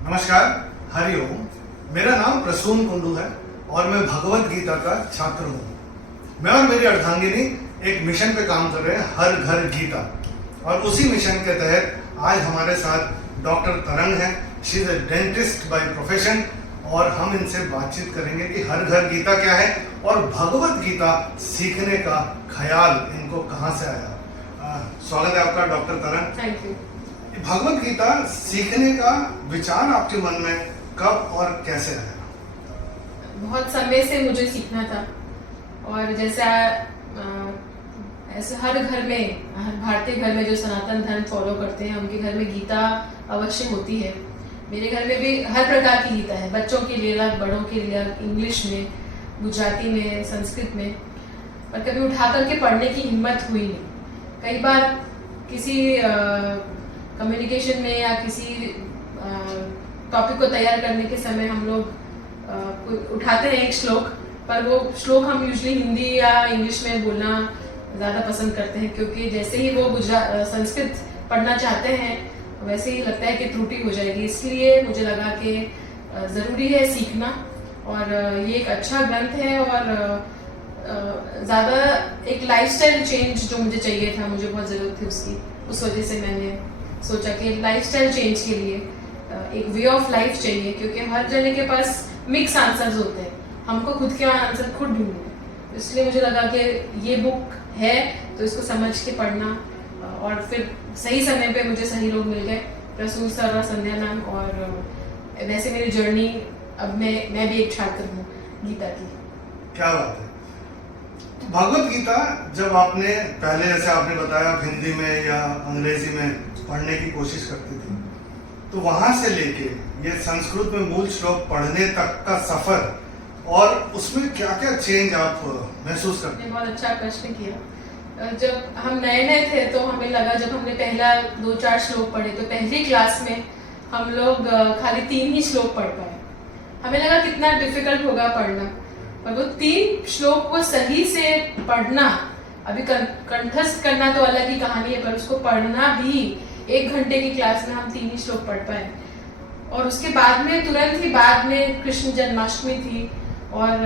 नमस्कार, हरिओम। मेरा नाम प्रसून कुंडू है और मैं भगवत गीता का छात्र हूँ। मैं और मेरी अर्धांगिनी एक मिशन पे काम कर रहे हैं, हर घर गीता। और उसी मिशन के तहत आज हमारे साथ डॉक्टर तरंग हैं। She is a dentist by profession और हम इनसे बातचीत करेंगे कि हर घर गीता क्या है और भगवत गीता सीखने का ख्याल इनको कहाँ से आया। स्वागत है आपका डॉक्टर तरंग। Thank you. भगवत गीता सीखने का विचार आपके मन में कब और कैसे आया? बहुत समय से मुझे सीखना था और जैसा ऐसे हर घर में, हर भारतीय घर में जो सनातन धर्म फॉलो करते हैं उनके घर में गीता अवश्य होती है। मेरे घर में भी हर प्रकार की गीता है, बच्चों के लिए अलग, बड़ों के लिए अलग, इंग्लिश में, गुजराती में, संस्कृत में। पर कभी उठा करके पढ़ने की हिम्मत हुई नहीं। कई बार किसी कम्युनिकेशन में या किसी टॉपिक को तैयार करने के समय हम लोग उठाते हैं एक श्लोक, पर वो श्लोक हम यूजुअली हिंदी या इंग्लिश में बोलना ज़्यादा पसंद करते हैं, क्योंकि जैसे ही वो संस्कृत पढ़ना चाहते हैं वैसे ही लगता है कि त्रुटि हो जाएगी। इसलिए मुझे लगा कि ज़रूरी है सीखना और ये एक अच्छा ग्रंथ है और ज़्यादा एक लाइफस्टाइल चेंज जो मुझे चाहिए था, मुझे बहुत ज़रूरत थी उसकी। उस वजह से मैंने सोचा कि लाइफस्टाइल चेंज के लिए एक वे ऑफ लाइफ चाहिए, क्योंकि हर जने के पास मिक्स आंसर्स होते हैं, हमको खुद के आंसर खुद ढूंढने हैं। इसलिए मुझे लगा कि ये बुक है तो इसको समझ के पढ़ना, और फिर सही समय पे मुझे सही लोग मिल गए, प्रसून सर और संध्या मैम। और वैसे मेरी जर्नी, अब मैं भी एक छात्र हूँ गीता की। क्या बात है। तो भगवत गीता जब आपने पहले, जैसे आपने बताया, हिंदी में या अंग्रेजी में पढ़ने की कोशिश करती थी, तो वहां से लेके ये संस्कृत में मूल श्लोक पढ़ने तक का सफर और उसमें क्या क्या चेंज आप महसूस करते हैं? बहुत अच्छा प्रश्न किया। जब हम नए नए थे तो हमें लगा, जब हमने पहला 2-4 श्लोक पढ़े तो पहली क्लास में हम लोग खाली 3 ही श्लोक पढ़ पाए। हमें लगा कितना डिफिकल्ट होगा पढ़ना, पर वो 3 श्लोक को सही से पढ़ना, अभी कंठस्थ करना तो अलग ही कहानी है, पर उसको पढ़ना भी 1 घंटे की क्लास में हम 3 ही श्लोक पढ़ पाए। और उसके बाद में, तुरंत ही बाद में कृष्ण जन्माष्टमी थी और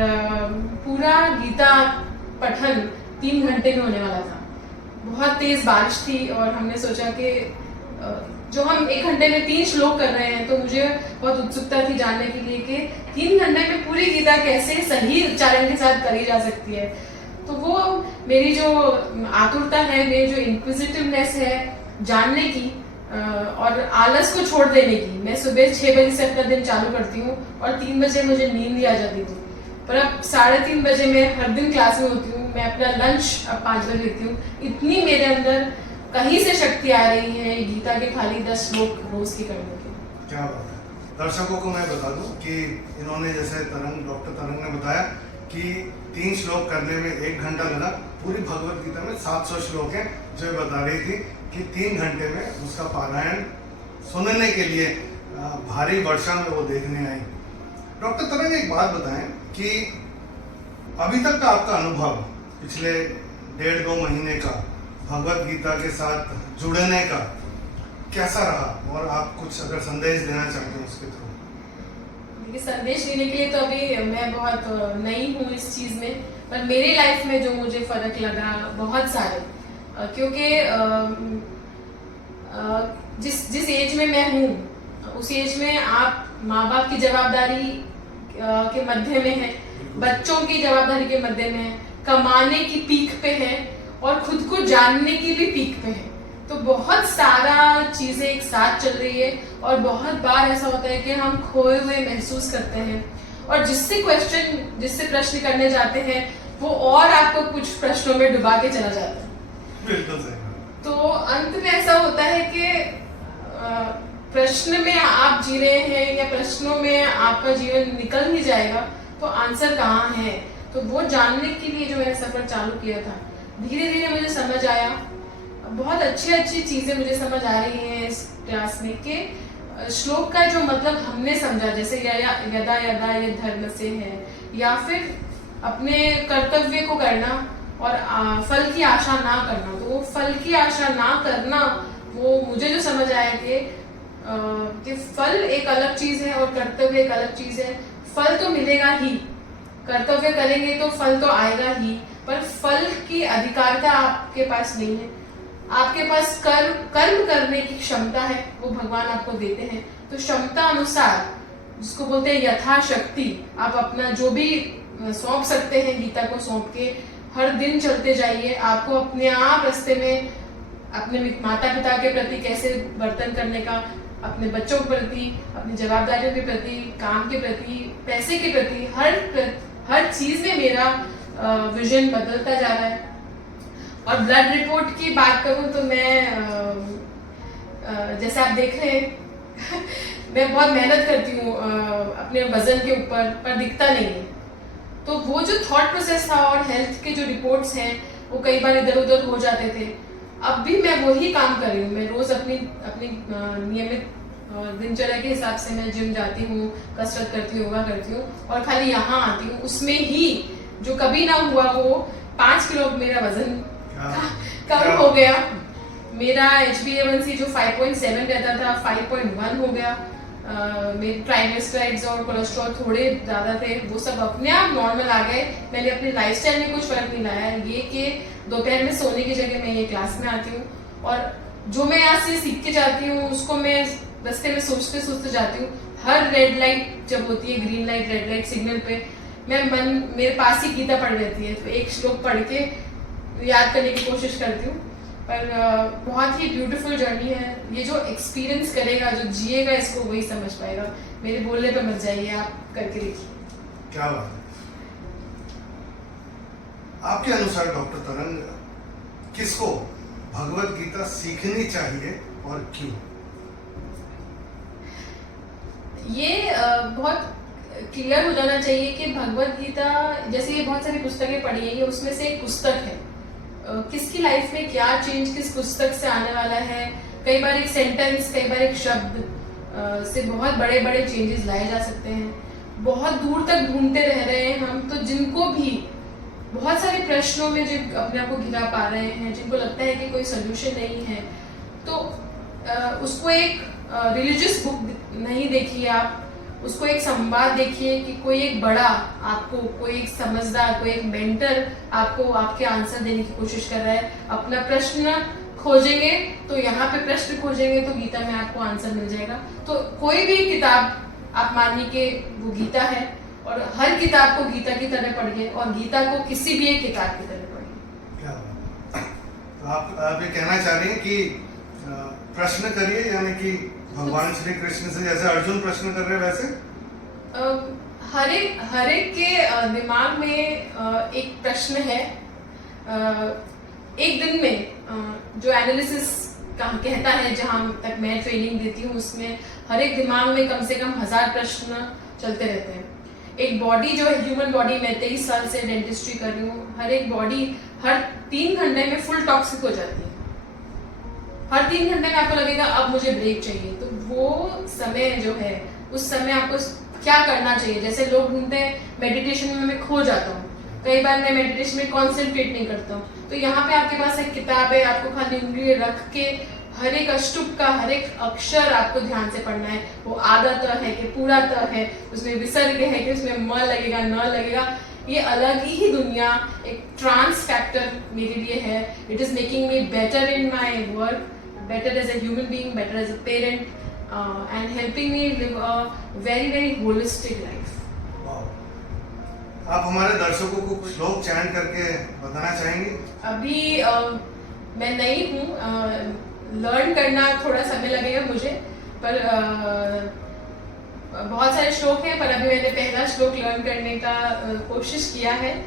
पूरा गीता पठन 3 घंटे में होने वाला था। बहुत तेज बारिश थी और हमने सोचा कि जो हम 1 घंटे में 3 श्लोक कर रहे हैं, तो मुझे बहुत उत्सुकता थी जानने के लिए कि 3 घंटे में पूरी गीता कैसे सही उच्चारण के साथ करी जा सकती है। तो वो मेरी जो आतुरता है, मेरी जो इंक्विजिटिवनेस है जानने की और आलस को छोड़ देने की। मैं सुबह 6 बजे से अपना दिन चालू करती हूँ और 3 बजे मुझे नींद भी आ जाती थी, पर अब 3:30 बजे मैं हर दिन क्लास में होती हूँ। मैं अपना लंच अब 5 बजे लेती हूँ। इतनी मेरे अंदर कहीं से शक्ति आ रही है गीता के खाली 10 श्लोक रोज की करने की। क्या बात है। दर्शकों को मैं बता दूं कि इन्होंने, जैसे डॉक्टर तरंग ने बताया कि 3 श्लोक करने में 1 घंटा लगा। पूरी भगवत गीता में 700 श्लोक हैं, जो बता रही थी कि 3 घंटे में उसका पारायण सुनने के लिए भारी वर्षा में वो देखने आई। डॉक्टर तरंग, एक बात बताएं कि अभी तक का आपका अनुभव, पिछले 1.5-2 महीने का भगवत गीता के साथ जुड़ने का कैसा रहा, और आप कुछ अगर संदेश देना चाहते हैं उसके थ्रू? देखिए, संदेश देने के लिए तो अभी मैं बहुत नई हूँ इस चीज़ में, पर मेरी लाइफ में जो मुझे फ़र्क लगा बहुत सारे, क्योंकि जिस एज में मैं हूँ उस एज में आप माँ बाप की जवाबदारी के मध्य में है, बच्चों की जवाबदारी के मध्य में है, कमाने की पीक पे है और खुद को जानने की भी पीक पे है। तो बहुत सारा चीजें एक साथ चल रही है और बहुत बार ऐसा होता है कि हम खोए हुए महसूस करते हैं, और जिससे प्रश्न करने जाते हैं वो और आपको कुछ प्रश्नों में डुबा के चला जाता है। बिल्कुल सही। तो अंत में ऐसा होता है कि प्रश्न में आप जी रहे हैं या प्रश्नों में आपका जीवन निकल ही जाएगा, तो आंसर कहाँ है। तो वो जानने के लिए जो मैंने सफर चालू किया था, धीरे धीरे मुझे समझ आया। बहुत अच्छी चीजें मुझे समझ आ रही हैं इस क्लास में कि श्लोक का जो मतलब हमने समझा, जैसे यदा यदा ये धर्म से है, या फिर अपने कर्तव्य को करना और फल की आशा ना करना। तो वो फल की आशा ना करना, वो मुझे जो समझ आया कि कि फल एक अलग चीज है और कर्तव्य एक अलग चीज है। फल तो मिलेगा ही, कर्तव्य करेंगे तो फल तो आएगा ही, पर फल की अधिकारता आपके पास नहीं है। आपके पास कर्म करने की क्षमता है, वो भगवान आपको देते हैं। तो क्षमता अनुसार, जिसको बोलते हैं यथाशक्ति, आप अपना जो भी सौंप सकते हैं गीता को सौंप के हर दिन चलते जाइए। आपको अपने आप रास्ते में अपने माता पिता के प्रति कैसे बर्तन करने का, अपने बच्चों के प्रति, अपनी जवाबदारियों के प्रति, काम के प्रति, पैसे के प्रति, हर चीज में मेरा विजन बदलता जा रहा है। और ब्लड रिपोर्ट की बात करूं तो मैं जैसे आप देख रहे हैं मैं बहुत मेहनत करती हूँ अपने वजन के ऊपर, पर दिखता नहीं है। तो वो जो थॉट प्रोसेस था और हेल्थ के जो रिपोर्ट्स हैं वो कई बार इधर उधर हो जाते थे। अब भी मैं वही काम कर रही हूँ। मैं रोज अपनी नियमित दिनचर्या के हिसाब से मैं जिम जाती हूँ, कसरत करती हूँ, योगा करती हूँ, और खाली यहाँ आती हूँ। उसमें ही जो कभी ना हुआ वो 5 किलो मेरा वजन कम हो गया। मेरा HbA1c जो 5.7 रहता था 5.1 हो गया। मेरे ट्राइग्लिसराइड्स और कोलेस्ट्रॉल थोड़े ज्यादा थे, वो सब अपने आप नॉर्मल आ गए। मैंने अपनी लाइफस्टाइल में कुछ फर्क नहीं लाया। ये कि दोपहर में सोने की जगह मैं ये क्लास में आती हूँ, और जो मैं यहाँ से सीख के जाती हूँ उसको मैं रास्ते में सोचते सोचते जाती हूँ। हर रेड लाइट जब होती है, green light red light signal पे, मेरे पास ही गीता पढ़ रहती है, तो एक श्लोक पढ़ के याद करने की कोशिश करती हूँ। पर बहुत ही ब्यूटीफुल जर्नी है। ये जो एक्सपीरियंस करेगा, जो जिएगा, इसको वही समझ पाएगा। मेरे बोलने पे मत जाइए, आप करके देखिए। क्या बात है। आपके अनुसार डॉक्टर तरंग, किसको भगवत गीता सीखनी चाहिए और क्यों? ये बहुत क्लियर हो जाना चाहिए कि भगवत गीता, जैसे ये बहुत सारी पुस्तकें पढ़ी है, ये उसमें से एक पुस्तक है। किसकी लाइफ में क्या चेंज किस पुस्तक से आने वाला है, कई बार एक सेंटेंस, कई बार एक शब्द से बहुत बड़े बड़े चेंजेस लाए जा सकते हैं। बहुत दूर तक ढूंढते रह रहे हैं हम, तो जिनको भी बहुत सारे प्रश्नों में जो अपने आप को घिरा पा रहे हैं, जिनको लगता है कि कोई सोल्यूशन नहीं है, तो उसको एक रिलीजियस बुक नहीं देखिए आप, उसको एक संवाद देखिए कि कोई एक बड़ा आपको, कोई एक समझदार, कोई एक मेंटर आपको आपके आंसर देने की कोशिश कर रहा है। अपना प्रश्न खोजेंगे तो यहाँ पे प्रश्न खोजेंगे तो गीता में आपको आंसर मिल जाएगा। तो कोई भी किताब आप मानिए कि वो गीता है, और हर किताब को गीता की तरह पढ़िए, और गीता को किसी भी एक किताब की तरह पढ़िए। क्या बात। तो आप ये कहना चाह रही हैं कि प्रश्न करिए, यानी कि भगवान श्री कृष्ण से जैसे अर्जुन प्रश्न कर रहे हैं वैसे हर एक के दिमाग में एक प्रश्न है। एक दिन में जो एनालिसिस कहता है, जहां तक मैं ट्रेनिंग देती हूँ, उसमें हर एक दिमाग में कम से कम 1000 प्रश्न चलते रहते हैं। एक बॉडी जो है, ह्यूमन बॉडी, मैं 23 साल से डेंटिस्ट्री कर रही हूँ, हर एक बॉडी हर 3 घंटे में फुल टॉक्सिक हो जाती है। हर 3 घंटे में आपको लगेगा अब मुझे ब्रेक चाहिए। तो वो समय जो है, उस समय आपको क्या करना चाहिए? जैसे लोग ढूंढते हैं मेडिटेशन में, मैं खो जाता हूँ, कई बार मैं मेडिटेशन में कॉन्सेंट्रेट नहीं करता हूँ। तो यहाँ पे आपके पास एक किताब है, आपको खाली उंगली रख के हर एक अष्टुप का हर एक अक्षर आपको ध्यान से पढ़ना है। वो आधा त है कि पूरा त है, उसमें विसर्ग है कि उसमें म लगेगा न लगेगा। ये अलग ही दुनिया, एक ट्रांस फैक्टर मेरे लिए है। It is making me better in my work, better as a human being, better as a parent, and helping me live a very very holistic life. आप हमारे दर्शकों को कुछ श्लोक चैंट करके बताना चाहेंगे? अभी मैं नई हूँ, लर्न करना थोड़ा समय लगेगा मुझे, पर बहुत सारे श्लोक हैं, पर अभी मैंने पहला श्लोक लर्न करने का कोशिश किया है।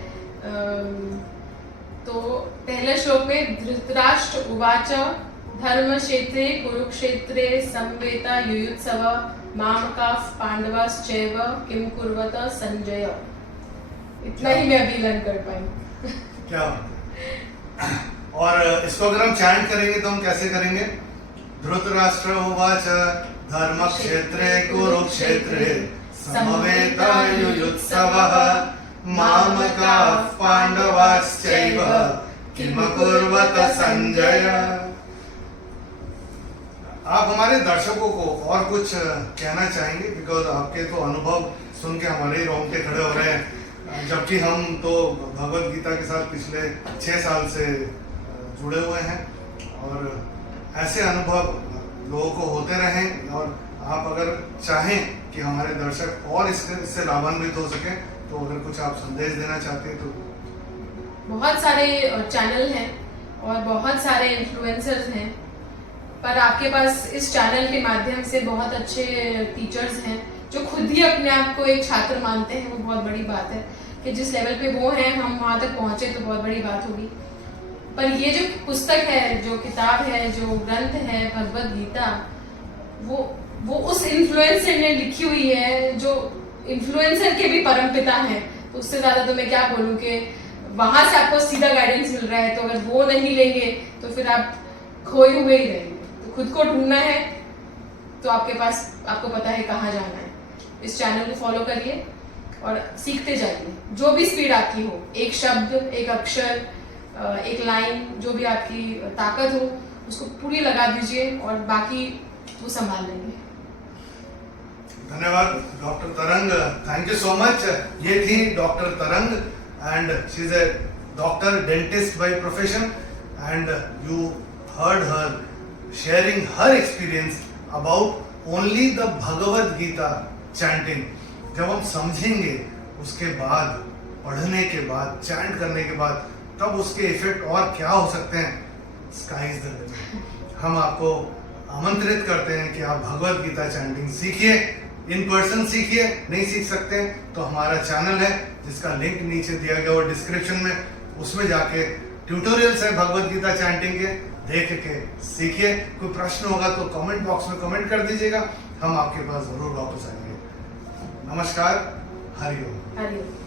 तो पहले श्लोक में धृतराष्ट्र उवाच धर्म क्षेत्रे कुरुक्षेत्रे समवेता युयुत्सव मामकाः पांडवाश्चैव किम कुर्वत संजय। इतना ही मैं अभी लर्न कर पाई। क्या और इसको अगर हम चैंट करेंगे तो हम कैसे करेंगे? धृतराष्ट्र उवाच धर्म क्षेत्रे कुरुक्षेत्रे समवेता युयुत्सवः मामकाः पांडवाश्चैव किम कुर्वत संजय। आप हमारे दर्शकों को और कुछ कहना चाहेंगे, बिकॉज आपके तो अनुभव सुन के हमारे ही रोंगटे खड़े हो रहे हैं, जबकि हम तो भगवत गीता के साथ पिछले 6 साल से जुड़े हुए हैं, और ऐसे अनुभव लोगों को होते रहें। और आप अगर चाहें कि हमारे दर्शक और इससे लाभान्वित हो सके, तो अगर कुछ आप संदेश देना चाहते हैं तो। बहुत सारे चैनल हैं और बहुत सारे इन्फ्लुएंसर्स हैं, पर आपके पास इस चैनल के माध्यम से बहुत अच्छे टीचर्स हैं जो खुद ही अपने आप को एक छात्र मानते हैं। वो बहुत बड़ी बात है कि जिस लेवल पे वो हैं हम वहाँ तक पहुँचे, तो बहुत बड़ी बात होगी। पर ये जो पुस्तक है, जो किताब है, जो ग्रंथ है भगवत गीता, वो उस इन्फ्लुएंसर ने लिखी हुई है जो इन्फ्लुएंसर के भी परमपिता हैं। तो उससे ज्यादा तो मैं क्या बोलूँ कि वहां से आपको सीधा गाइडेंस मिल रहा है, तो अगर वो नहीं लेंगे तो फिर आप खोए हुए ही रहेंगे। तो खुद को ढूंढना है तो आपको पता है कहाँ जाना है। इस चैनल को फॉलो करिए और सीखते जाइए, जो भी स्पीड आपकी हो, एक शब्द, एक अक्षर, एक लाइन, जो भी आपकी ताकत हो उसको पूरी लगा दीजिए और बाकी वो संभाल लेंगे। धन्यवाद डॉक्टर तरंग, थैंक यू सो मच। ये थी doctor Tarang, and she is a doctor dentist by profession, and you heard her sharing her experience about only the Bhagavad Gita chanting। जब हम समझेंगे उसके बाद, पढ़ने के बाद, चैंट करने के बाद, तब उसके इफेक्ट और क्या हो सकते हैं, स्काई इज द लिमिट। हम आपको आमंत्रित करते हैं कि आप भगवत गीता चैंटिंग सीखिए, इन पर्सन सीखिए। नहीं सीख सकते तो हमारा चैनल है जिसका लिंक नीचे दिया गया और डिस्क्रिप्शन में, उसमें जाके ट्यूटोरियल्स है भगवत गीता चैंटिंग के, देख के सीखिए। कोई प्रश्न होगा तो कमेंट बॉक्स में कमेंट कर दीजिएगा, हम आपके पास जरूर वापस आएंगे। नमस्कार, हरिओम। हरिओम।